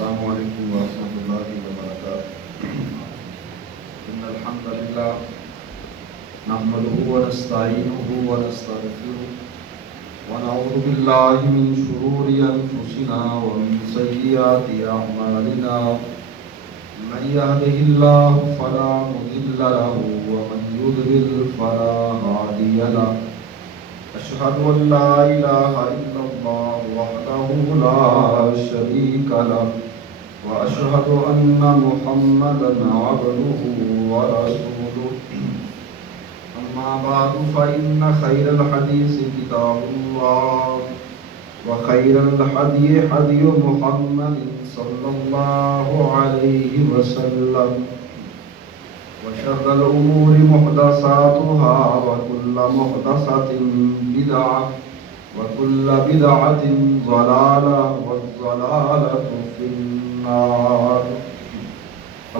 السلام علیکم ورحمۃ اللہ وبرکاتہ۔ ان الحمد للہ نحمده ونستعینه ونستغفره ونعوذ باللہ من شرور انفسنا ومن سیئات اعمالنا، من يهده الله فلا مضل له ومن يضلل فلا هادي له، أشهد أن لا إله إلا الله وحده لا شريك له، وأشهد أن محمدا عبده ورسوله، أما بعد فإن خير الحديث كتاب الله، وخير الهدي هدي محمد صلى الله عليه وسلم، وشر الأمور محدثاتها وكل محدثة بدعة وكل بدعة ضلالة والضلالة في النار۔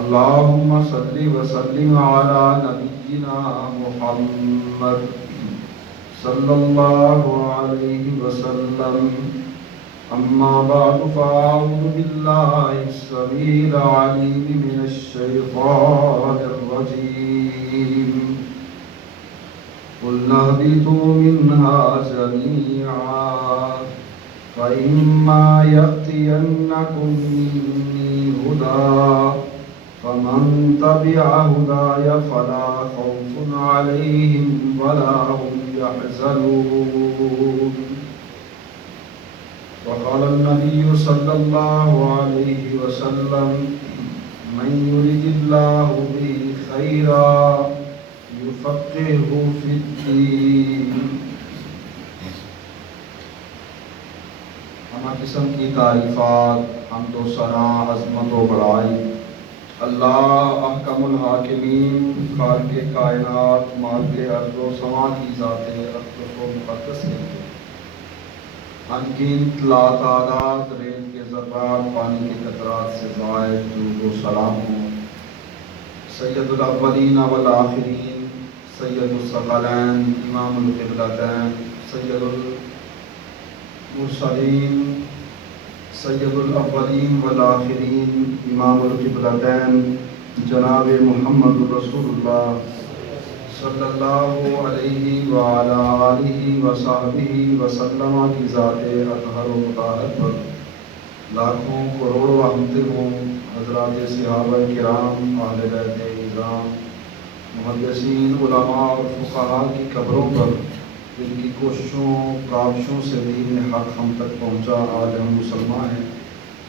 اللهم صل وسلم على نبينا محمد صلى الله عليه وسلم، أما بعد فأعوذ بالله السميع العليم من الشيطان الرجيم، قلنا اهبطوا منها جميعا فإما يأتينكم مني هدى فمن تبع هداي فلا خوف عليهم ولا هم يحزنون۔ وقال النبي صلى الله عليه وسلم، من يرد الله به خيرا يفقهه في الدين۔ ہمہ قسم کی تعریفات، حمد و ثنا، عظمت و بڑائی اللہ احکم الحاکمین، خالق کائنات، مالک ارض و سما کی ذات اقدس و مقدس ہے۔ انگنت لاتعداد ریت کے ذرات، پانی کے قطرات سے زائد درود و سلام ہوں سید الاولین والآخرین، سید الثقلین، امام القبلتین، سید المرسلین، سید الاولین والآخرین، امام القبلتین، جناب محمد رسول اللہ صلی اللہ علیہ وعلی آلہ وصحبہ وسلم کی ذات اطہر و مطہر پر لاکھوں کروڑوں حمد ہوں حضرات صحابہ کرام، اہل بیت اعظام، محدثین، علماء اور فقہاء کی قبروں پر جن کی کوششوں کاوشوں سے دین حق ہم تک پہنچا، آج ہم مسلمان ہیں۔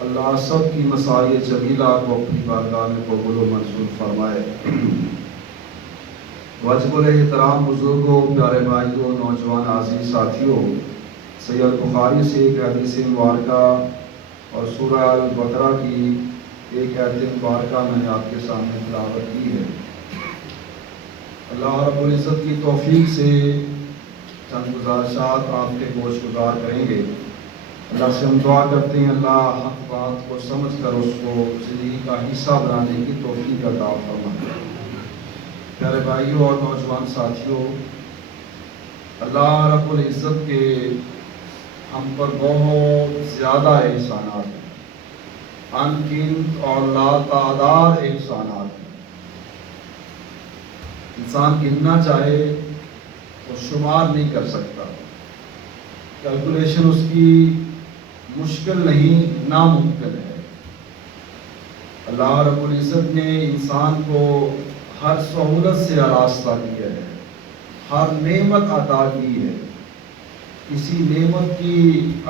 اللہ سب کی مساعی جمیلہ کو اپنی بارگاہ میں قبول و منظور فرمائے۔ واجب الاحترام بزرگوں، پیارے بھائیوں، نوجوان عزیز ساتھیوں، سید بخاری سے ایک حدیث مبارکہ اور سورہ البقرہ کی ایک آیت مبارکہ میں نے آپ کے سامنے تلاوت کی ہے۔ اللہ رب العزت کی توفیق سے چند گزارشات آپ کے گوش گزار کریں گے۔ اللہ سے ہم دعا کرتے ہیں اللہ حق بات کو سمجھ کر اس کو زندگی کا حصہ بنانے کی توفیق عطا فرمائے۔ پیارے بھائیوں اور نوجوان ساتھیوں، اللہ رب العزت کے ہم پر بہت زیادہ احسانات ہیں، انگنت اور لاتعداد احسانات ہیں۔ انسان گننا چاہے تو شمار نہیں کر سکتا، کیلکولیشن اس کی مشکل نہیں، ناممکن ہے۔ اللہ رب العزت نے انسان کو ہر سہولت سے آراستہ کیا ہے، ہر نعمت عطا کی ہے۔ کسی نعمت کی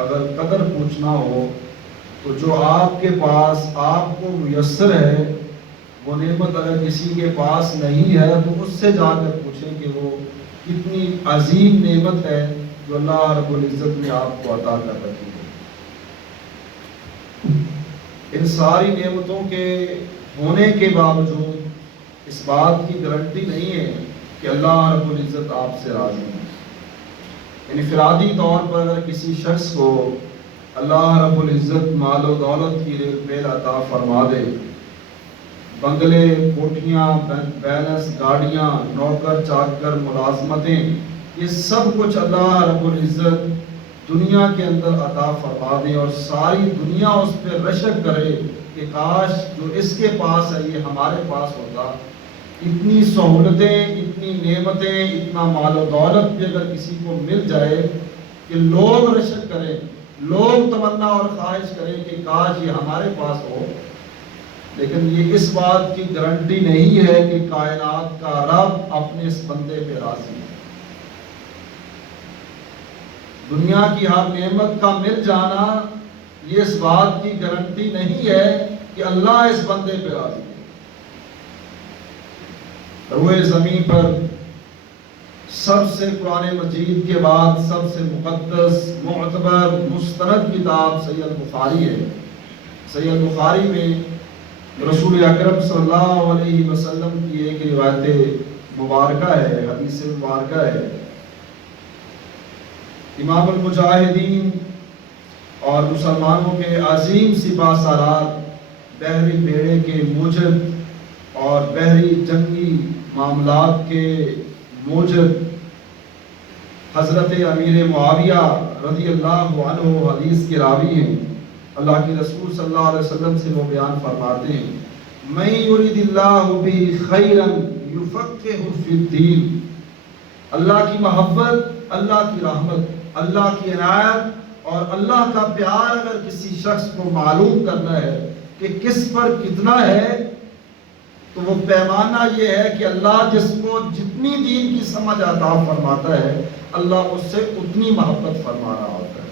اگر قدر پوچھنا ہو تو جو آپ کے پاس آپ کو میسر ہے، وہ نعمت اگر کسی کے پاس نہیں ہے تو اس سے جا کر پوچھیں کہ وہ کتنی عظیم نعمت ہے جو اللہ رب العزت نے آپ کو عطا کر رکھی ہے۔ ان ساری نعمتوں کے ہونے کے باوجود اس بات کی گارنٹی نہیں ہے کہ اللہ رب العزت آپ سے راضی ہے۔ انفرادی طور پر اگر کسی شخص کو اللہ رب العزت مال و دولت کی ریل عطا فرما دے، بنگلے، کوٹھیاں، بیلنس، گاڑیاں، نوکر چاکر، ملازمتیں، یہ سب کچھ اللہ رب العزت دنیا کے اندر عطا فرما دے اور ساری دنیا اس پہ رشک کرے کہ کاش جو اس کے پاس ہے یہ ہمارے پاس ہوتا۔ اتنی سہولتیں، اتنی نعمتیں، اتنا مال و دولت بھی اگر کسی کو مل جائے کہ لوگ رشک کریں، لوگ تمنا اور خواہش کریں کہ کاش یہ ہمارے پاس ہو، لیکن یہ اس بات کی گارنٹی نہیں ہے کہ کائنات کا رب اپنے اس بندے پہ راضی ہے۔ دنیا کی ہر نعمت کا مل جانا یہ اس بات کی گارنٹی نہیں ہے کہ اللہ اس بندے پہ راضی ہے۔ روئے زمین پر سب سے قرآن مجید کے بعد سب سے مقدس، معتبر، مستند کتاب سید بخاری ہے۔ سید بخاری میں رسول اکرم صلی اللہ علیہ وسلم کی ایک روایت مبارکہ ہے، حدیث مبارکہ ہے۔ امام المجاہدین اور مسلمانوں کے عظیم سپاہ سالار، بحری بیڑے کے موجد اور بحری جنگی معاملات کے موجد حضرت امیر معاویہ رضی اللہ عنہ حدیث کے راوی ہیں۔ اللہ کے رسول صلی اللہ علیہ وسلم سے وہ بیان فرماتے ہیں، مَن یرید اللہ بہ خیرا یفقہہ فی الدین۔ اللہ کی محبت، اللہ کی رحمت، اللہ کی عنایت اور اللہ کا پیار اگر کسی شخص کو معلوم کرنا ہے کہ کس پر کتنا ہے، تو وہ پیمانہ یہ ہے کہ اللہ جس کو جتنی دین کی سمجھ عطا فرماتا ہے، اللہ اس سے اتنی محبت فرما رہا ہوتا ہے۔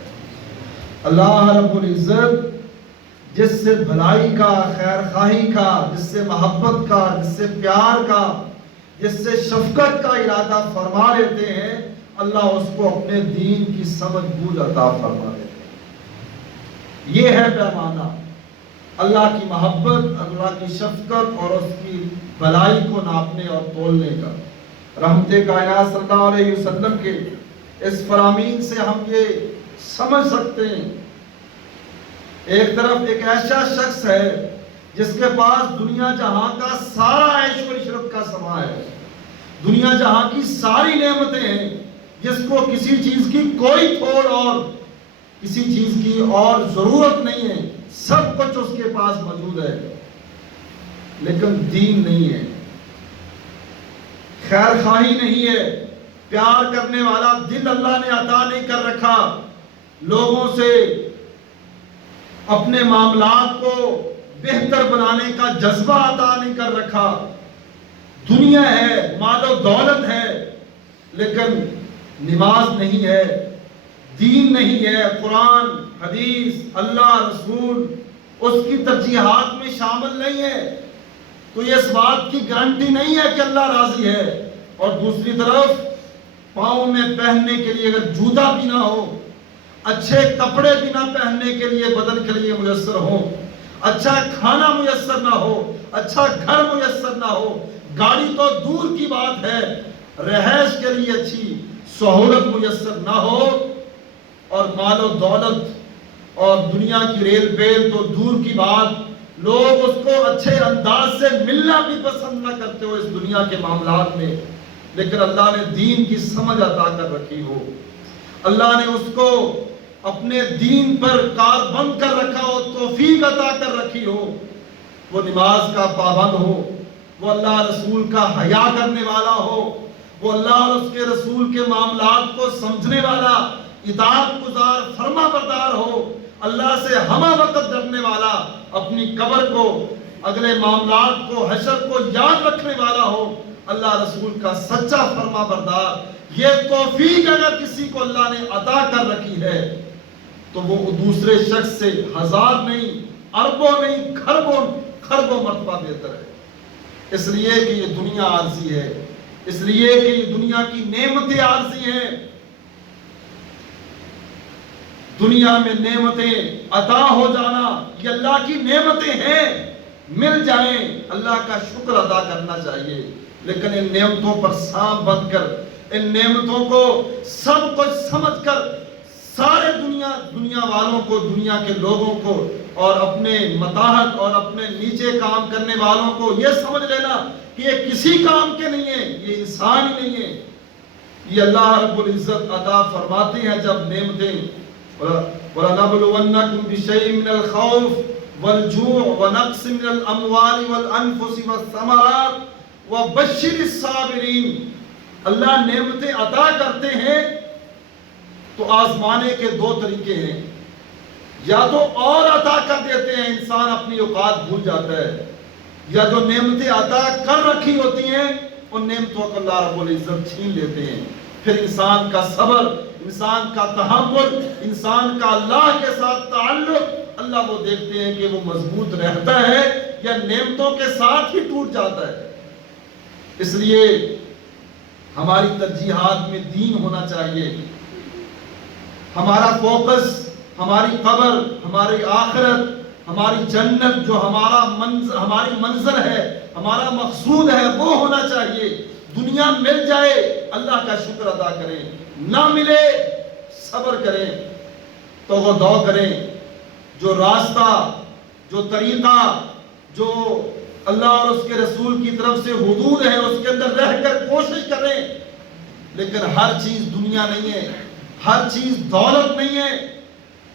اللہ رب العزت جس سے بھلائی کا، خیر خواہی کا، جس سے محبت کا، جس سے پیار کا، جس سے شفقت کا ارادہ فرما لیتے ہیں، اللہ اس کو اپنے دین کی سمجھ بوجھ عطا فرما دیتے ہیں۔ یہ ہے پیمانہ اللہ کی محبت، اللہ کی شفقت اور اس کی بھلائی کو ناپنے اور تولنے کا۔ رحمت کائنات صلی اللہ علیہ وسلم کے اس فرامین سے ہم یہ سمجھ سکتے ہیں، ایک طرف ایک ایسا شخص ہے جس کے پاس دنیا جہاں کا سارا عیش و عشرت کا سامان ہے، دنیا جہاں کی ساری نعمتیں ہیں، جس کو کسی چیز کی کوئی تھوڑ اور کسی چیز کی اور ضرورت نہیں ہے، سب کچھ اس کے پاس موجود ہے، لیکن دین نہیں ہے، خیر خواہی نہیں ہے، پیار کرنے والا دل اللہ نے عطا نہیں کر رکھا، لوگوں سے اپنے معاملات کو بہتر بنانے کا جذبہ عطا نہیں کر رکھا، دنیا ہے، مال و دولت ہے، لیکن نماز نہیں ہے، دین نہیں ہے، قرآن، حدیث، اللہ، رسول اس کی ترجیحات میں شامل نہیں ہے، تو یہ اس بات کی گارنٹی نہیں ہے کہ اللہ راضی ہے۔ اور دوسری طرف پاؤں میں پہننے کے لیے اگر جوتا بھی نہ ہو، اچھے کپڑے بھی نہ پہننے کے لیے بدن کے لیے میسر ہو، اچھا کھانا میسر نہ ہو، اچھا گھر میسر نہ ہو، گاڑی تو دور کی بات ہے، رہائش کے لیے اچھی سہولت میسر نہ ہو، اور مال و دولت اور دنیا کی ریل بیل تو دور کی بات، لوگ اس کو اچھے انداز سے ملنا بھی پسند نہ کرتے ہو اس دنیا کے معاملات میں، لیکن اللہ نے دین کی سمجھ عطا کر رکھی ہو، اللہ نے اس کو اپنے دین پر کاربند کر رکھا ہو، توفیق عطا کر رکھی ہو، وہ نماز کا پابند ہو، وہ اللہ رسول کا حیا کرنے والا ہو، وہ اللہ اور اس کے رسول کے معاملات کو سمجھنے والا، اطاعت گزار، فرما بردار ہو، اللہ سے ہمہ وقت ڈرنے والا، اپنی قبر کو، اگلے معاملات کو، حشر کو یاد رکھنے والا ہو، اللہ رسول کا سچا فرما بردار۔ یہ توفیق اگر کسی کو اللہ نے عطا کر رکھی ہے تو وہ دوسرے شخص سے ہزار نہیں، اربوں نہیں، خربوں مرتبہ بہتر ہے، اس لیے کہ یہ دنیا عارضی ہے، اس لیے کہ یہ دنیا کی نعمتیں عارضی ہیں۔ دنیا میں نعمتیں عطا ہو جانا یہ اللہ کی نعمتیں ہیں، مل جائیں اللہ کا شکر ادا کرنا چاہیے، لیکن ان نعمتوں پر سانپ بند کر، ان نعمتوں کو سب کچھ سمجھ کر سارے دنیا والوں کو، دنیا کے لوگوں کو اور اپنے متاحت اور اپنے نیچے کام کرنے والوں کو یہ سمجھ لینا کہ یہ کسی کام کے نہیں ہیں، یہ انسان ہی نہیں ہے۔ یہ اللہ رب العزت عطا فرماتے ہیں جب نعمتیں وَلَنَبْلُوَنَّكُمْ بِشَيْءٍ مِّنَ الْخَوْفِ وَالْجُوعِ وَنَقْصٍ مِّنَ الْأَمْوَالِ وَالْأَنفُسِ وَالثَّمَرَاتِ وَبَشِّرِ الصَّابِرِينَ۔ اللہ نعمتیں عطا کرتے ہیں تو آزمانے کے دو طریقے ہیں، یا تو اور عطا کر دیتے ہیں، انسان اپنی اوقات بھول جاتا ہے، یا جو نعمتیں عطا کر رکھی ہوتی ہیں ان نعمتوں کو اللہ رب العزت چھین لیتے ہیں۔ پھر انسان کا صبر، انسان کا تحمل، انسان کا اللہ کے ساتھ تعلق، اللہ وہ دیکھتے ہیں کہ وہ مضبوط رہتا ہے یا نعمتوں کے ساتھ ہی ٹوٹ جاتا ہے۔ اس لیے ہماری ترجیحات میں دین ہونا چاہیے، ہمارا فوکس ہماری قبر، ہماری آخرت، ہماری جنت جو ہماری منزل ہے، ہمارا مقصود ہے، وہ ہونا چاہیے۔ دنیا مل جائے اللہ کا شکر ادا کریں، نہ ملے صبر کریں، توغہ کریں۔ جو راستہ، جو طریقہ، جو اللہ اور اس کے رسول کی طرف سے حدود ہے اس کے اندر رہ کر کوشش کریں، لیکن ہر چیز دنیا نہیں ہے، ہر چیز دولت نہیں ہے۔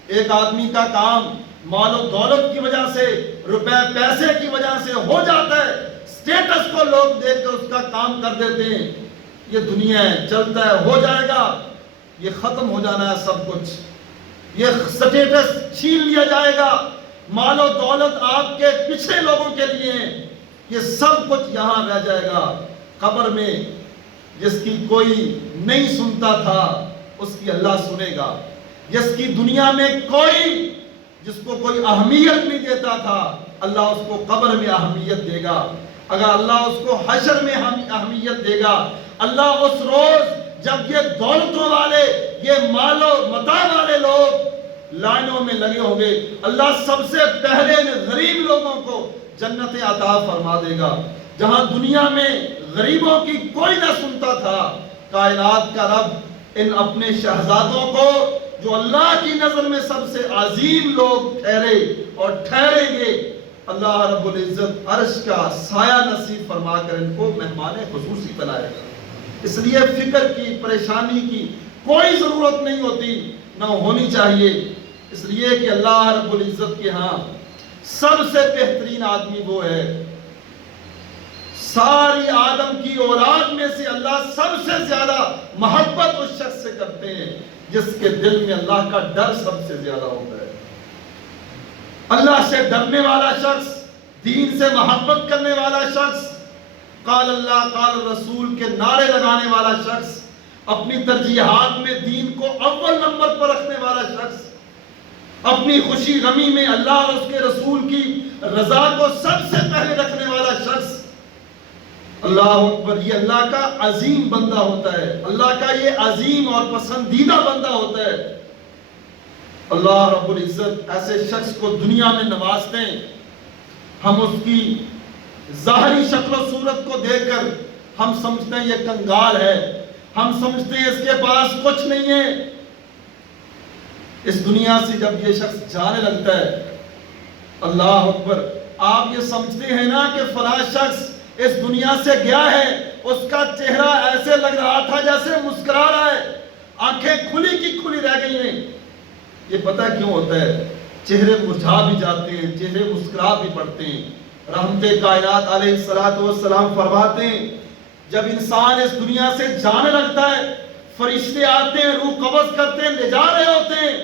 ایک آدمی کا کام مال و دولت کی وجہ سے، روپے پیسے کی وجہ سے ہو جاتا ہے، سٹیٹس کو لوگ دیکھ کر اس کا کام کر دیتے ہیں۔ یہ دنیا ہے، چلتا ہے، ہو جائے گا، یہ ختم ہو جانا ہے سب کچھ، یہ سٹیٹس چھین لیا جائے گا، مال و دولت آپ کے پچھلے لوگوں کے لیے ہیں، یہ سب کچھ یہاں رہ جائے گا۔ قبر میں جس کی کوئی نہیں سنتا تھا اس کی اللہ سنے گا، جس کی دنیا میں جس کو کوئی اہمیت نہیں دیتا تھا اللہ اس کو قبر میں اہمیت دے گا۔ اگر اللہ اس کو حشر میں اہمیت دے گا، اللہ اس روز جب یہ دولتوں والے، یہ مال و متاع والے لوگ لائنوں میں لگے ہوں گے، اللہ سب سے پہلے غریب لوگوں کو جنت عطا فرما دے گا۔ جہاں دنیا میں غریبوں کی کوئی نہ سنتا تھا، کائنات کا رب ان اپنے شہزادوں کو جو اللہ کی نظر میں سب سے عظیم لوگ ٹھہرے اور ٹھہریں گے، اللہ رب العزت عرش کا سایہ نصیب فرما کر ان کو مہمان خصوصی بنائے گا۔ اس لیے فکر کی، پریشانی کی کوئی ضرورت نہیں ہوتی، نہ ہونی چاہیے، اس لیے کہ اللہ رب العزت کے ہاں سب سے بہترین آدمی وہ ہے۔ ساری آدم کی اولاد میں سے اللہ سب سے زیادہ محبت اس شخص سے کرتے ہیں جس کے دل میں اللہ کا ڈر سب سے زیادہ ہوتا ہے۔ اللہ سے ڈرنے والا شخص، دین سے محبت کرنے والا شخص، قال اللہ قال رسول کے نعرے لگانے والا شخص، اپنی ترجیحات میں دین کو اول نمبر پر رکھنے والا شخص، اپنی خوشی غمی میں اللہ اور اس کے رسول کی رضا کو سب سے پہلے رکھنے والا شخص، اللہ اکبر، یہ اللہ کا عظیم بندہ ہوتا ہے، اللہ کا یہ عظیم اور پسندیدہ بندہ ہوتا ہے۔ اللہ رب العزت ایسے شخص کو دنیا میں نوازتے ہیں، ہم اس کی ظاہری شکل و صورت کو دیکھ کر ہم سمجھتے ہیں یہ کنگال ہے، ہم سمجھتے ہیں اس کے پاس کچھ نہیں ہے۔ اس دنیا سے جب یہ شخص جانے لگتا ہے، اللہ اکبر، آپ یہ سمجھتے ہیں نا کہ فلاں شخص اس دنیا سے گیا ہے، اس کا چہرہ ایسے لگ رہا تھا جیسے مسکرا رہا ہے، آنکھیں کھلی کی کھلی رہ گئی ہیں۔ یہ پتہ کیوں ہوتا ہے؟ چہرے مرجھا بھی جاتے ہیں، چہرے مسکرا بھی پڑتے ہیں۔ رحمت کائنات علیہ السلام فرماتے ہیں جب انسان اس دنیا سے جانے لگتا ہے، فرشتے آتے ہیں، روح قبض کرتے ہیں، لے جا رہے ہوتے ہیں۔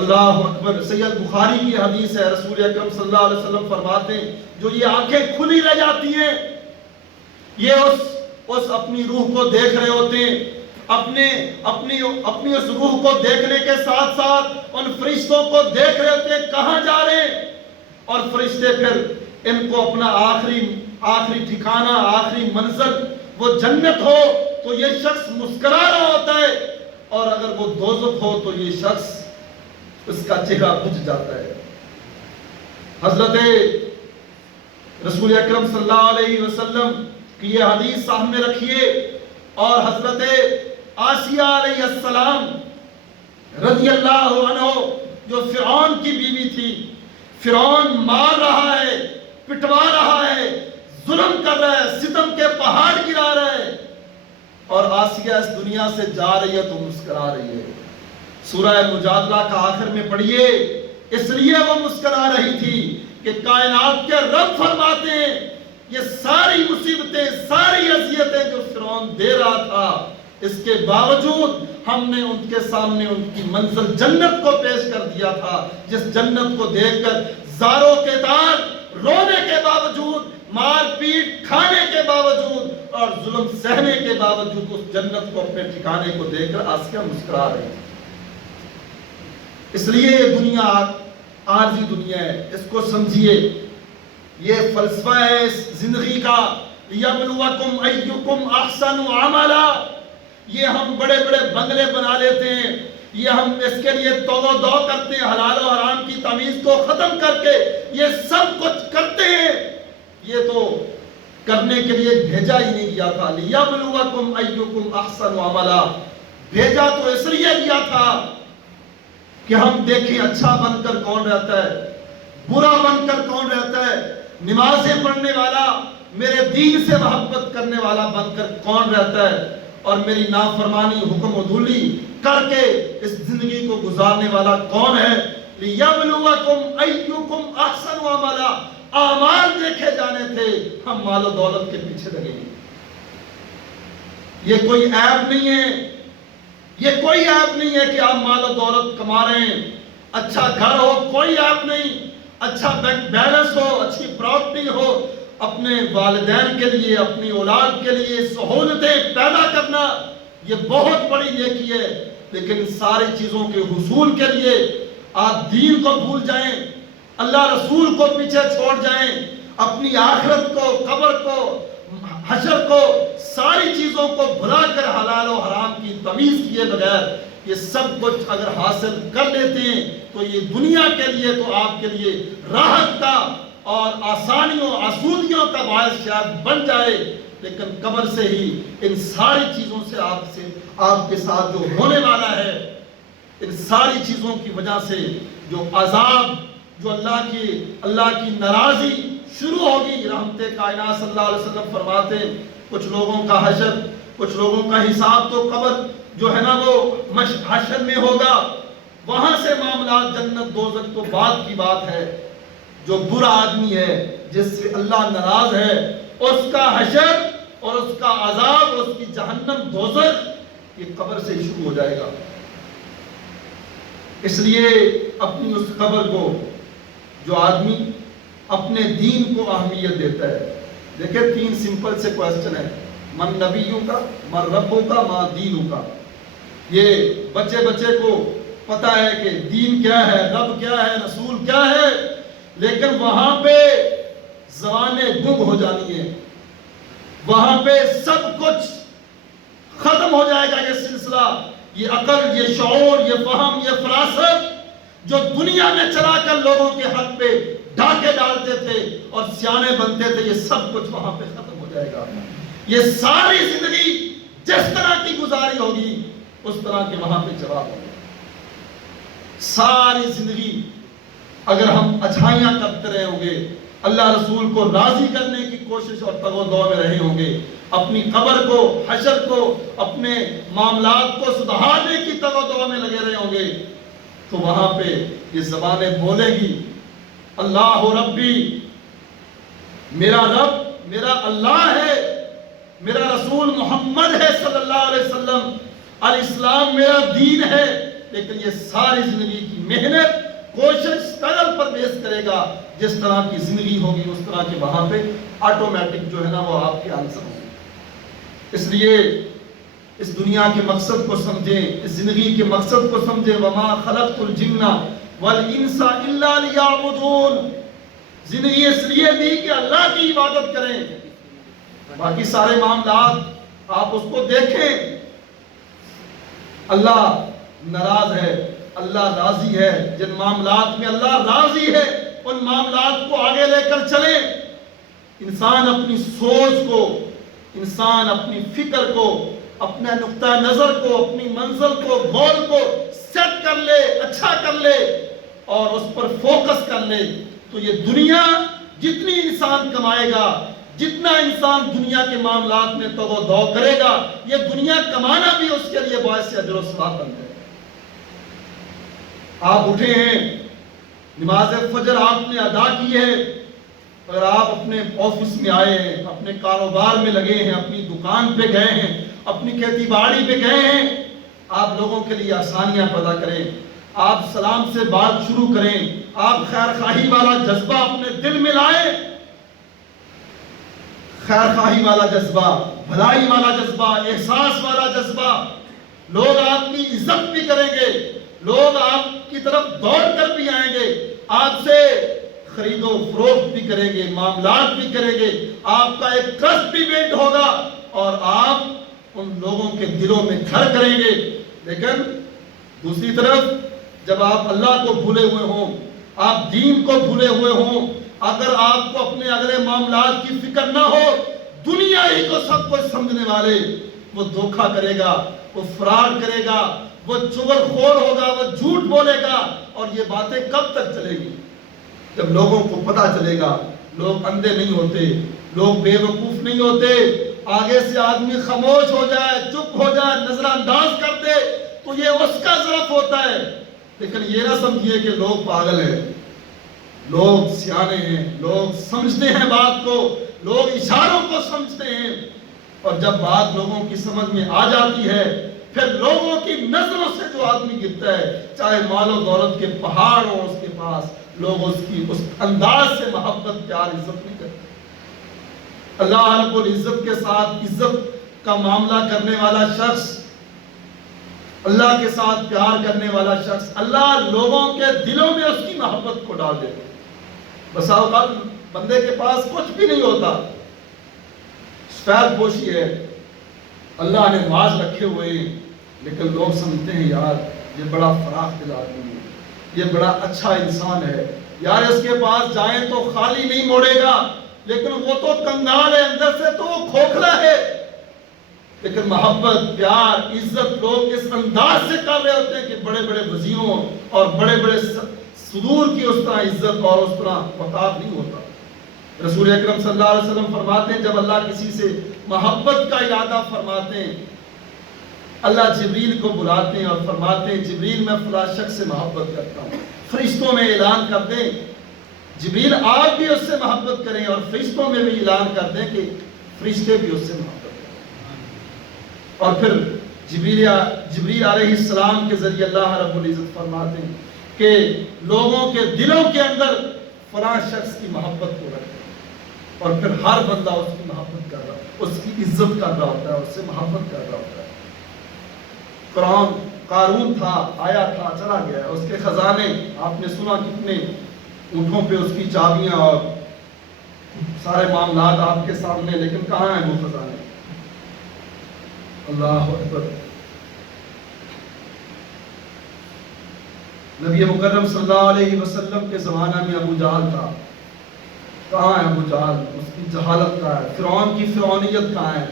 اللہ اکبر، سید بخاری کی حدیث ہے، رسول اکرم صلی اللہ علیہ وسلم فرماتے ہیں جو یہ آنکھیں کھلی رہ جاتی ہیں، یہ اس اپنی روح کو دیکھ رہے ہوتے ہیں، اپنی اس روح کو دیکھنے کے ساتھ ساتھ ان فرشتوں کو دیکھ رہے ہوتے ہیں کہاں جا رہے ہیں، اور فرشتے پھر ان کو اپنا آخری ٹھکانہ، آخری منزل وہ جنت ہو تو یہ شخص مسکرا رہا ہوتا ہے، اور اگر وہ دوزخ ہو تو یہ شخص اس کا چہرہ بجھ جاتا ہے۔ حضرت رسول اکرم صلی اللہ علیہ وسلم کی یہ حدیث سامنے رکھیے، اور حضرت آسیہ علیہ السلام رضی اللہ عنہ جو فرعون کی بیوی تھی، فرعون مار رہا ہے، پٹوا رہا ہے، ظلم کر رہا ہے، ستم کے پہاڑ گرا رہا ہے، اور آسیہ اس دنیا سے جا رہی ہے تو مسکرا رہی ہے، سورہ مجادلہ کا آخر میں پڑھیے، اس لیے وہ مسکرا رہی تھی کہ کائنات کے رب فرماتے ہیں یہ ساری مصیبتیں، ساری اذیتیں جو فرعون دے رہا تھا، اس کے باوجود ہم نے ان کے سامنے ان کی منزل جنت کو پیش کر دیا تھا، جس جنت کو دیکھ کر زاروں کے دار رونے کے باوجود، مار پیٹ کھانے کے باوجود اور ظلم سہنے کے باوجود اس جنت کو اپنے ٹھکانے کو دیکھ کر آسیہ مسکرا رہی تھی۔ اس لیے یہ دنیا عارضی دنیا ہے، اس کو سمجھیے، یہ فلسفہ ہے اس زندگی کا، یبلوکم ایکم احسن عملا۔ یہ ہم بڑے بڑے بنگلے بنا لیتے ہیں، یہ ہم اس کے لیے تو دو کرتے ہیں، حلال و حرام کی تمیز کو ختم کر کے یہ سب کچھ کرتے ہیں۔ یہ تو کرنے کے لیے بھیجا ہی نہیں گیا تھا، لیبلوکم ایکم احسن عملا، بھیجا تو اس لیے گیا تھا کہ ہم دیکھیں اچھا بن کر کون رہتا ہے، برا بن کر کون رہتا ہے، نمازیں پڑھنے والا، میرے دین سے محبت کرنے والا بن کر کون رہتا ہے، اور میری نافرمانی حکم عدولی کر کے اس زندگی کو گزارنے والا کون ہے۔ لیبلوکم ایکم احسن عملا، اعمال دیکھے جانے تھے، ہم مال و دولت کے پیچھے لگے ہیں۔ یہ کوئی عیب نہیں ہے، یہ کوئی عیب نہیں ہے کہ آپ مال و دولت کما رہے ہیں، اچھا گھر ہو، کوئی عیب نہیں، اچھا بینک بیلنس ہو، اچھی پراپرٹی ہو، اپنے والدین کے لیے، اپنی اولاد کے لیے سہولتیں پیدا کرنا، یہ بہت بڑی نیکی ہے۔ لیکن ساری چیزوں کے حصول کے لیے آپ دین کو بھول جائیں، اللہ رسول کو پیچھے چھوڑ جائیں، اپنی آخرت کو، قبر کو، حشر کو، ساری چیزوں کو بھلا کر حلال و حرام کی تمیز کیے بغیر یہ سب کچھ اگر حاصل کر لیتے ہیں تو یہ دنیا کے لیے تو آپ کے لیے راحت کا اور آسانیوں، آسودگیوں کا باعث شاید بن جائے، لیکن قبر سے ہی ان ساری چیزوں سے آپ کے ساتھ جو ہونے والا ہے، ان ساری چیزوں کی وجہ سے جو عذاب، جو اللہ کی ناراضی شروع ہوگی۔ رحمت کائنات صلی اللہ علیہ وسلم فرماتے ہیں کچھ لوگوں کا حشر، کچھ لوگوں کا حساب تو قبر جو ہے نا وہ حشر میں ہوگا، وہاں سے معاملات جنت دوزخ تو بعد کی بات ہے۔ جو برا آدمی ہے، جس سے اللہ ناراض ہے، اس کا حشر اور اس کا عذاب اور اس کی جہنم دوزخ یہ قبر سے ہی شروع ہو جائے گا۔ اس لیے اپنی اس قبر کو جو آدمی اپنے دین کو اہمیت دیتا ہے، دیکھیں 3 سمپل سے کوئسچن ہے، من نبیوں کا، من ربوں کا، من دینوں کا۔ یہ بچے کو پتا ہے کہ دین کیا ہے، رب کیا ہے، رسول کیا ہے، لیکن وہاں پہ زبانیں گم ہو جانی ہے، وہاں پہ سب کچھ ختم ہو جائے گا۔ یہ سلسلہ، یہ عقل، یہ شعور، یہ فہم، یہ فراست جو دنیا میں چلا کر لوگوں کے حق پہ ڈاکے ڈالتے تھے اور سیانے بنتے تھے، یہ سب کچھ وہاں پہ ختم ہو جائے گا۔ یہ ساری زندگی جس طرح کی گزاری ہوگی اس طرح کے وہاں پہ جواب ہوگا۔ ساری زندگی اگر ہم اچھائیاں کرتے رہے ہوں گے، اللہ رسول کو راضی کرنے کی کوشش اور تگ و دو میں رہے ہوں گے، اپنی قبر کو، حشر کو، اپنے معاملات کو سدھارنے کی تگ و دو میں لگے رہے ہوں گے، تو وہاں پہ یہ زبانیں بولے گی، اللہ ربی، میرا رب میرا اللہ ہے، میرا رسول محمد ہے صلی اللہ علیہ وسلم، الاسلام میرا دین ہے۔ لیکن یہ ساری زندگی کی محنت، کوشش، سٹرگل پر بیس کرے گا، جس طرح کی زندگی ہوگی اس طرح کے وہاں پہ آٹومیٹک جو ہے نا وہ آپ کے آنسر ہوں گے۔ اس لیے اس دنیا کے مقصد کو سمجھیں، اس زندگی کے مقصد کو سمجھیں، وما خلقت الجن والانس الا لیعبدون۔ زندگی اس لیے دی کہ اللہ کی عبادت کریں، باقی سارے معاملات آپ اس کو دیکھیں، اللہ ناراض ہے، اللہ راضی ہے، جن معاملات میں اللہ راضی ہے ان معاملات کو آگے لے کر چلیں۔ انسان اپنی سوچ کو، انسان اپنی فکر کو، اپنے نقطہ نظر کو، اپنی منزل کو، گول کو سیٹ کر لے، اچھا کر لے اور اس پر فوکس کر لے، تو یہ دنیا جتنی انسان کمائے گا، جتنا انسان دنیا کے معاملات میں تو دو کرے گا، یہ دنیا کمانا بھی اس کے لیے باعث اجر و ثواب بن جائے گا۔ آپ اٹھے ہیں، نماز فجر آپ نے ادا کی ہے، اگر آپ اپنے آفس میں آئے ہیں، اپنے کاروبار میں لگے ہیں، اپنی دکان پہ گئے ہیں، اپنی کھیتی باڑی پہ گئے ہیں، آپ لوگوں کے لیے آسانیاں پیدا کریں، آپ سلام سے بات شروع کریں، آپ خیر خواہی والا جذبہ اپنے دل میں لائیں، خیر خواہی والا جذبہ، بھلائی والا جذبہ، احساس والا جذبہ، لوگ آپ کی عزت بھی کریں گے، لوگ آپ کی طرف دوڑ کر بھی آئیں گے، آپ سے خرید و فروخت بھی کریں گے، معاملات بھی کریں گے، آپ کا ایک ٹرسٹ بھی بلڈ ہوگا اور آپ ان لوگوں کے دلوں میں گھر کریں گے۔ لیکن دوسری طرف جب آپ اللہ کو بھولے ہوئے ہوں، آپ دین کو بھولے ہوئے ہوں، اگر آپ کو اپنے اگلے معاملات کی فکر نہ ہو، دنیا ہی کو سب کچھ سمجھنے والے، وہ دھوکہ کرے گا، وہ فراڈ کرے گا، وہ چغل خور ہوگا، وہ جھوٹ بولے گا، اور یہ باتیں کب تک چلے گی؟ جب لوگوں کو پتہ چلے گا۔ لوگ اندھے نہیں ہوتے، لوگ بے وقوف نہیں ہوتے، آگے سے آدمی خاموش ہو جائے، چپ ہو جائے، نظر انداز کر دے تو یہ اس کا ضعف ہوتا ہے، لیکن یہ نہ سمجھیے کہ لوگ پاگل ہیں، لوگ سیانے ہیں، لوگ سمجھتے ہیں بات کو، لوگ اشاروں کو سمجھتے ہیں، اور جب بات لوگوں کی سمجھ میں آ جاتی ہے پھر لوگوں کی نظروں سے جو آدمی گرتا ہے، چاہے مال و دولت کے پہاڑ ہو اس کے پاس، لوگ اس کی اس انداز سے محبت پیار عزت نہیں کرتے۔ اللہ رب العزت کے ساتھ عزت کا معاملہ کرنے والا شخص، اللہ کے ساتھ پیار کرنے والا شخص، اللہ لوگوں کے دلوں میں اس کی محبت کو ڈال دیتا ہے۔ بسا اوقات بندے کے پاس کچھ بھی نہیں ہوتا، سفید پوشی ہے، اللہ نے نواز رکھے ہوئے ہیں، لیکن لوگ سمجھتے ہیں یار یہ بڑا فراخ دل آدمی ہے، یہ بڑا اچھا انسان ہے، یار اس کے پاس جائیں تو خالی نہیں موڑے گا، لیکن وہ تو کنگال ہے، اندر سے تو وہ کھوکھلا ہے۔ لیکن محبت، پیار، عزت لوگ اس انداز سے کر رہے ہوتے ہیں کہ بڑے بڑے وزیروں اور بڑے بڑے صدور کی اس طرح عزت اور اس طرح وقار نہیں ہوتا۔ رسول اکرم صلی اللہ علیہ وسلم فرماتے ہیں جب اللہ کسی سے محبت کا ارادہ فرماتے ہیں، اللہ جبریل کو بلاتے ہیں اور فرماتے ہیں جبریل میں فلاں شخص سے محبت کرتا ہوں، فرشتوں میں اعلان کر دیں، جبریل آپ بھی اس سے محبت کریں، اور فرشتوں میں بھی اعلان کر دیں کہ فرشتے بھی اس سے محبت کریں، اور پھر جبریل علیہ السلام کے ذریعے اللہ رب العزت فرماتے ہیں کہ لوگوں کے دلوں کے اندر فلاں شخص کی محبت کو رکھیں، اور پھر ہر بندہ اس کی محبت کر رہا ہے، اس کی عزت کر رہا ہوتا ہے، اس سے محبت کر رہا ہوتا ہے۔ قارون تھا، آیا تھا، چلا گیا، اس کے خزانے آپ نے سنا کتنے اونٹوں پہ اس کی چابیاں اور سارے معاملات آپ کے سامنے، لیکن کہاں ہیں وہ خزانے؟ اللہ اکبر۔ نبی مکرم صلی اللہ علیہ وسلم کے زمانہ میں ابو جہل تھا، کہاں ہے ابو جہل؟ اس کی جہالت کہاں ہے؟ فرعون کی فرعونیت کہاں ہے؟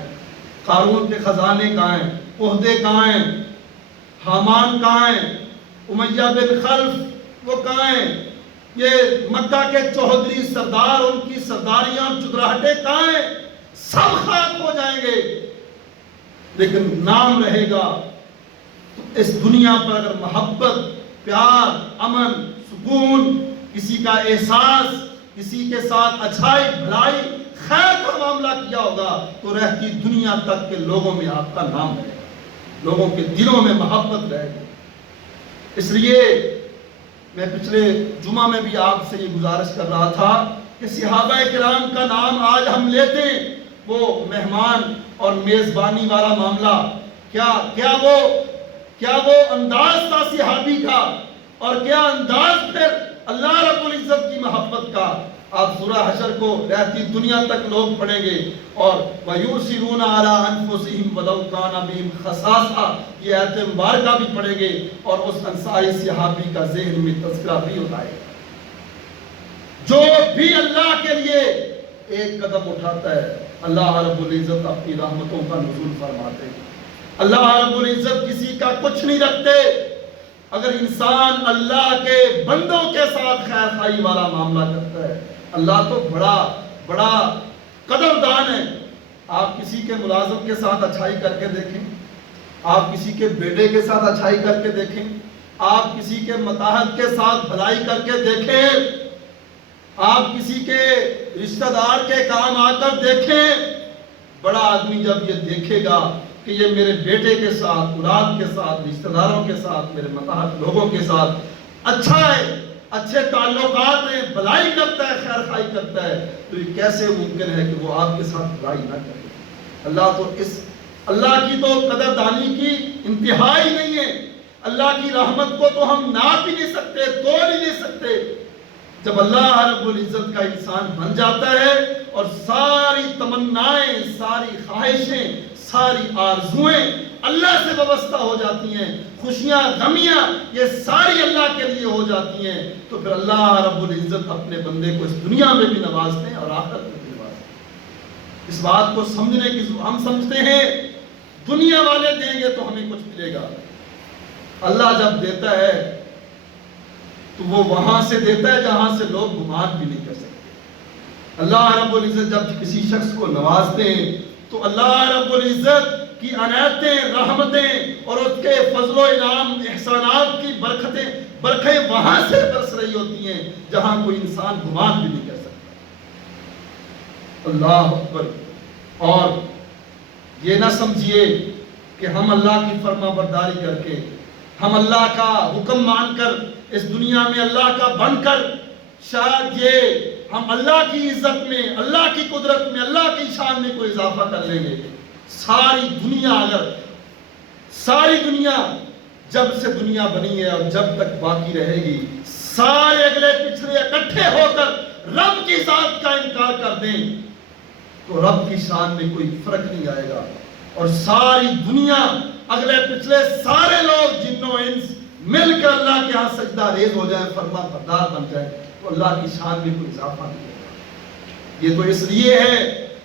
قارون کے خزانے کہاں ہیں؟ عہدے کہاں ہیں؟ حامان کہاں ہیں؟ امیہ بن خلف وہ کہاں ہیں؟ یہ مکہ کے چوہدری سردار، ان کی سرداریاں چودراہٹے کہاں ہیں؟ سب خاک ہو جائیں گے، لیکن نام رہے گا۔ اس دنیا پر اگر محبت، پیار، امن، سکون، کسی کا احساس، کسی کے ساتھ اچھائی، بھلائی، خیر کا معاملہ کیا ہوگا تو رہتی دنیا تک کے لوگوں میں آپ کا نام رہے گا، لوگوں کے دلوں میں محبت رہے گی۔ اس لیے میں پچھلے جمعہ میں بھی آپ سے یہ گزارش کر رہا تھا کہ صحابہ کرام کا نام آج ہم لیتے ہیں، وہ مہمان اور میزبانی والا معاملہ، کیا وہ انداز تھا صحابی کا، اور کیا انداز پھر اللہ رب العزت کی محبت کا۔ آپ سورہ حشر کو رہتی دنیا تک لوگ پڑھیں گے، اور وَيُؤْثِرُونَ عَلَىٰ أَنفُسِهِمْ وَلَوْ كَانَ بِهِمْ خَصَاصَةٌ یہ آیت مبارکہ بھی پڑھیں گے، اور اس انصاری صحابی کا ذہن میں تذکرہ بھی اٹھائے گا جو بھی اللہ کے لیے ایک قدم اٹھاتا ہے، اللہ رب العزت اپنی رحمتوں کا نزول فرماتے ہیں۔ اللہ رب العزت کسی کا کچھ نہیں رکھتے۔ اگر انسان اللہ کے بندوں کے ساتھ خیر خواہی والا معاملہ کرتا ہے، اللہ تو بڑا قدردان ہے۔ آپ کسی کے ملازم کے ساتھ اچھائی کر کے دیکھیں، آپ کسی کے بیٹے کے ساتھ اچھائی کر کے دیکھیں، آپ کسی کے متاحت کے ساتھ بھلائی کر کے دیکھیں، آپ کسی کے رشتہ دار کے کام آ کر دیکھیں، بڑا آدمی جب یہ دیکھے گا کہ یہ میرے بیٹے کے ساتھ، اولاد کے ساتھ، رشتہ داروں کے ساتھ، میرے متحد لوگوں کے ساتھ اچھا ہے، اچھے تعلقات ہیں، بھلائی کرتا ہے، خیر خواہی کرتا ہے، تو یہ کیسے ممکن ہے کہ وہ آپ کے ساتھ بھلائی نہ کرے؟ اللہ کی تو قدردانی کی انتہا ہی نہیں ہے۔ اللہ کی رحمت کو تو ہم ناپ ہی نہیں سکتے، توڑ ہی نہیں سکتے۔ جب اللہ رب العزت کا انسان بن جاتا ہے اور ساری تمنائیں، ساری خواہشیں، ساری آرزویں اللہ سے وابستہ ہو جاتی ہیں، خوشیاں غمیاں یہ ساری اللہ کے لیے ہو جاتی ہیں، تو پھر اللہ رب العزت اپنے بندے کو اس دنیا میں بھی نوازتے ہیں اور آخرت میں بھی نوازتے ہیں۔ اس بات کو سمجھنے کی ہم سمجھتے ہیں دنیا والے دیں گے تو ہمیں کچھ ملے گا، اللہ جب دیتا ہے تو وہ وہاں سے دیتا ہے جہاں سے لوگ گمان بھی نہیں کر سکتے۔ اللہ رب العزت جب کسی شخص کو نوازتے ہیں تو اللہ رب العزت کی عنایتیں، رحمتیں اور اس کے فضل و انعام، احسانات کی برکھیں وہاں سے برس رہی ہوتی ہیں جہاں کوئی انسان گمان بھی نہیں کر سکتا۔ اللہ اکبر۔ اور یہ نہ سمجھیے کہ ہم اللہ کی فرما برداری کر کے، ہم اللہ کا حکم مان کر، اس دنیا میں اللہ کا بن کر، شاید یہ ہم اللہ کی عزت میں، اللہ کی قدرت میں، اللہ کی شان میں کوئی اضافہ کر لیں گے۔ ساری دنیا جب سے دنیا بنی ہے اور جب تک باقی رہے گی، سارے اگلے پچھلے اکٹھے ہو کر رب کی ذات کا انکار کر دیں تو رب کی شان میں کوئی فرق نہیں آئے گا، اور ساری دنیا اگلے پچھلے سارے لوگ جن و انس مل کر اللہ کے ہاں سجدہ ریز ہو جائے، فرما بردار بن جائے، تو اللہ کی شان میں کوئی اضافہ نہیں ہوگا۔ یہ تو اس لیے ہے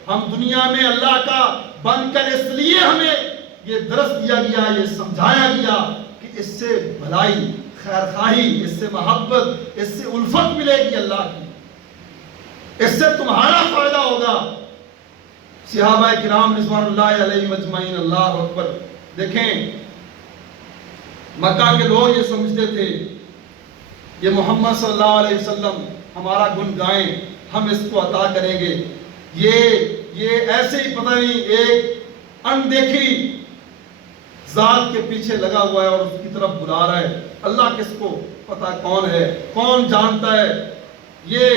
ہم دنیا میں اللہ کا بن کر، اس لیے ہمیں یہ درس دیا گیا، یہ سمجھایا گیا کہ اس سے بھلائی، خیر خواہی، اس سے محبت، اس سے الفت ملے گی اللہ کی، اس سے تمہارا فائدہ ہوگا۔ صحابہ کرام رضوان اللہ علیہ مجمعین، اللہ اکبر۔ دیکھیں مکہ کے لوگ یہ سمجھتے تھے یہ محمد صلی اللہ علیہ وسلم ہمارا گن گائیں، ہم اس کو عطا کریں گے، یہ ایسے ہی پتہ نہیں ایک اندیکھی ذات کے پیچھے لگا ہوا ہے اور اس کی طرف بلا رہا ہے، اللہ کس کو پتہ کون ہے، کون جانتا ہے۔ یہ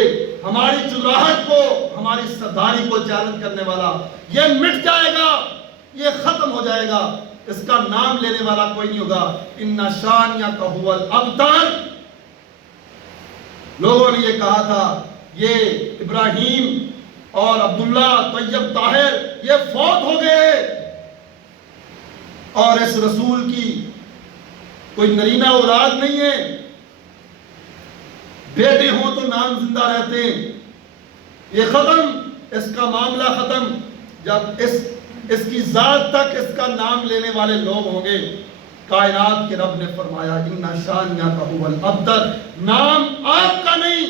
ہماری جراحت کو، ہماری سرداری کو چیلنج کرنے والا، یہ مٹ جائے گا، یہ ختم ہو جائے گا، اس کا نام لینے والا کوئی نہیں ہوگا۔ ان شانیک هو الابتر۔ لوگوں نے یہ کہا تھا یہ ابراہیم اور عبداللہ، طیب، طاہر یہ فوت ہو گئے اور اس رسول کی کوئی نرینہ اولاد نہیں ہے، بیٹے ہوں تو نام زندہ رہتے ہیں، یہ ختم، اس کا معاملہ ختم۔ جب اس کی ذات تک اس کا نام لینے والے لوگ ہوں گے، کائنات کے رب نے فرمایا ان شانیک هو الابتر، نام آپ کا نہیں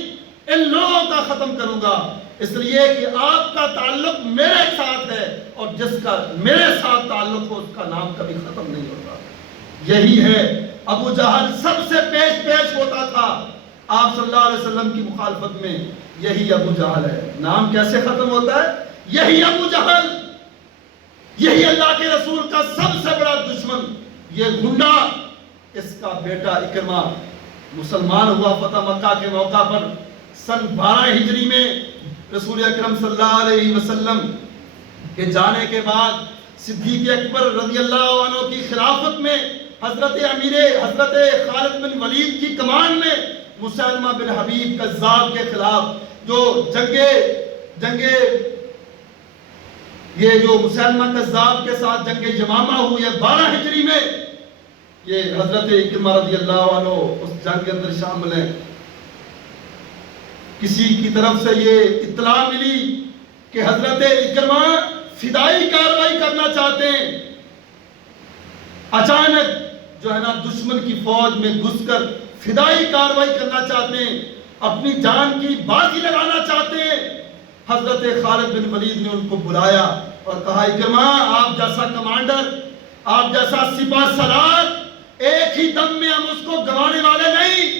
ان لوگوں کا ختم کروں گا، اس لیے کہ آپ کا تعلق میرے ساتھ ہے، اور جس کا میرے ساتھ تعلق ہو اس کا نام کبھی ختم نہیں ہوتا۔ یہی ہے ابو جہل سب سے پیش ہوتا تھا آپ صلی اللہ علیہ وسلم کی مخالفت میں، یہی ابو جہل ہے۔ نام کیسے ختم ہوتا ہے؟ یہی ابو جہل، یہی اللہ کے رسول کا سب سے بڑا دشمن، یہ گنڈا، اس کا بیٹا اکرمہ مسلمان ہوا فتح مکہ کے موقع پر سن 12 ہجری میں، رسول اکرم صلی اللہ علیہ وسلم کے جانے کے بعد صدیق اکبر رضی اللہ عنہ کی خلافت میں حضرت خالد بن ولید کی کمان میں مسلمہ بن حبیب کذاب کے خلاف جو یہ جو مسلمہ کذاب کے ساتھ جنگ یمامہ ہوئی ہے 12 ہجری میں، یہ حضرت اکرمہ رضی اللہ عنہ اس جنگ کے اندر شامل ہیں۔ کسی کی طرف سے یہ اطلاع ملی کہ حضرت اکرمہ فدائی کارروائی کرنا چاہتے ہیں، اچانک جو ہے نا دشمن کی فوج میں گھس کر فدائی کارروائی کرنا چاہتے ہیں، اپنی جان کی بازی لگانا چاہتے ہیں۔ حضرت خالد بن ولید نے ان کو بلایا اور کہا اکرمہ آپ جیسا کمانڈر، آپ جیسا سپاہ سالار ایک ہی دم میں ہم اس کو گنوانے والے نہیں.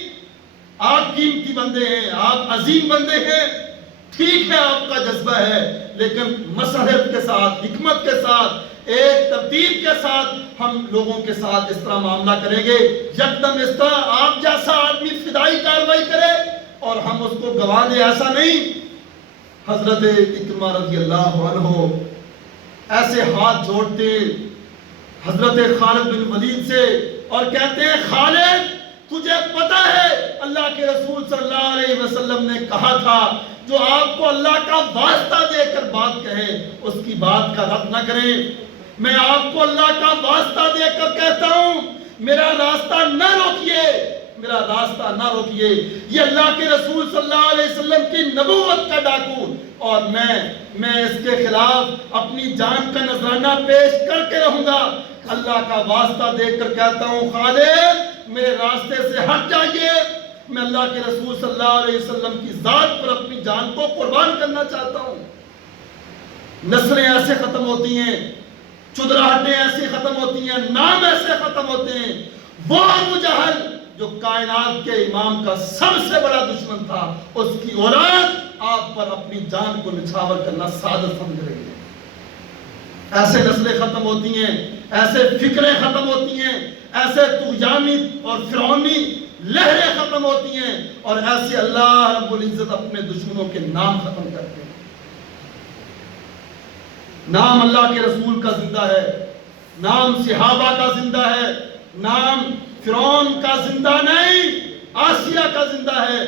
آپ قیمتی بندے ہیں, آپ عظیم بندے ہیں, ٹھیک ہے آپ کا جذبہ ہے, لیکن مسحت کے ساتھ, حکمت کے ساتھ, ایک ترتیب کے ساتھ ہم لوگوں کے ساتھ اس طرح معاملہ کریں گے. یکدم اس طرح آپ جیسا آدمی فدائی کارروائی کرے اور ہم اس کو گوا دیں, ایسا نہیں. حضرت اکرمہ رضی اللہ عنہ ایسے ہاتھ جوڑتے حضرت خالد بن ولید سے اور کہتے ہیں, خالد تجھے پتا ہے اللہ کے رسول صلی اللہ علیہ وسلم نے کہا تھا جو آپ کو اللہ کا واسطہ دے کر بات کہے اس کی بات کا رد نہ کریں. میں آپ کو اللہ کا واسطہ دے کر کہتا ہوں, میرا راستہ نہ روکیے, میرا راستہ نہ روکیے. یہ اللہ کے رسول صلی اللہ علیہ وسلم کی نبوت کا ڈاکو, اور میں اس کے خلاف اپنی جان کا نذرانہ پیش کر کے رہوں گا. اللہ کا واسطہ دے کر کہتا ہوں, خالد میرے راستے سے ہٹ جائیے, میں اللہ کے رسول صلی اللہ علیہ وسلم کی ذات پر اپنی جان کو قربان کرنا چاہتا ہوں. نسلیں ایسے ختم ہوتی ہیں, چدراہٹیں ایسی ختم ہوتی ہیں, نام ایسے ختم ہوتے ہیں. وہ ابو جہل جو کائنات کے امام کا سب سے بڑا دشمن تھا, اس کی اولاد آپ پر اپنی جان کو نچھاور کرنا سعادت سمجھ رہی ہے. ایسے نسلیں ختم ہوتی ہیں, ایسے فکریں ختم ہوتی ہیں, ایسے طغیانی اور فرعونی لہریں ختم ہوتی ہیں, اور ایسے اللہ رب العزت اپنے دشمنوں کے نام ختم کرتے ہیں. نام اللہ کے رسول کا زندہ ہے, نام صحابہ کا زندہ ہے, نام فرعون کا زندہ نہیں, آسیہ کا زندہ ہے.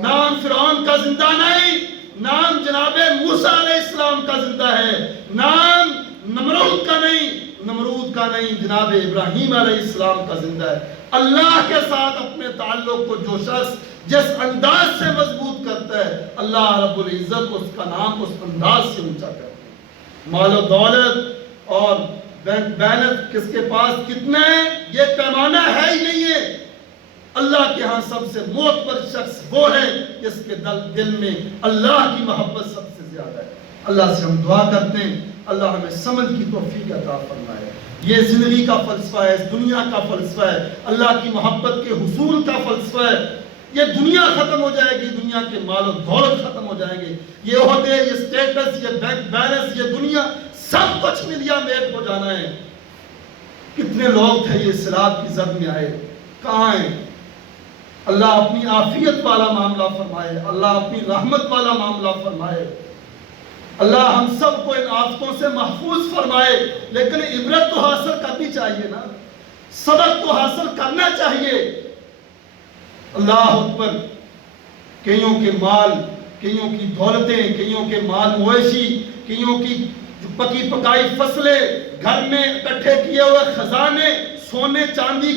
نام فرعون کا زندہ نہیں, نام جناب موسیٰ علیہ السلام کا زندہ ہے. نام نمرود کا نہیں, جناب ابراہیم علیہ السلام کا زندہ ہے. اللہ کے ساتھ اپنے تعلق کو جو شخص جس انداز سے مضبوط کرتا ہے, اللہ رب العزت اس کا نام اس انداز سے اونچا کرتا ہے. مال و دولت اور بینک بیلنس کس کے پاس کتنا ہے یہ پیمانہ ہے ہی نہیں ہے. اللہ کے ہاں سب سے معتبر شخص وہ ہے جس کے دل میں اللہ کی محبت سب سے زیادہ ہے. اللہ سے ہم دعا کرتے ہیں, اللہ ہمیں سمجھ کی توفیق عطا فرمائے. یہ زندگی کا فلسفہ ہے, اس دنیا کا فلسفہ ہے, اللہ کی محبت کے حصول کا فلسفہ ہے. یہ دنیا ختم ہو جائے گی, دنیا کے مال و دولت ختم ہو جائیں گے, یہ عہدے, یہ سٹیٹس, یہ بینک بیلنس, یہ دنیا سب کچھ ملیا میٹ ہو جانا ہے. کتنے لوگ تھے یہ صراط کی زد میں آئے, کہاں ہیں؟ اللہ اپنی عافیت والا معاملہ فرمائے, اللہ اپنی رحمت والا معاملہ فرمائے. اللہ ہم سب کو ان آفتوں سے محفوظ فرمائے. لیکن عبرت تو حاصل کرنی چاہیے نا, سبق تو حاصل کرنا چاہیے. اللہ اکبر, کئیوں کے مال, کئیوں کی دولتیں, کئیوں کے مال مویشی, کئیوں کی پکی پکائی فصلیں, گھر میں اکٹھے کیے ہوئے خزانے, سونے چاندی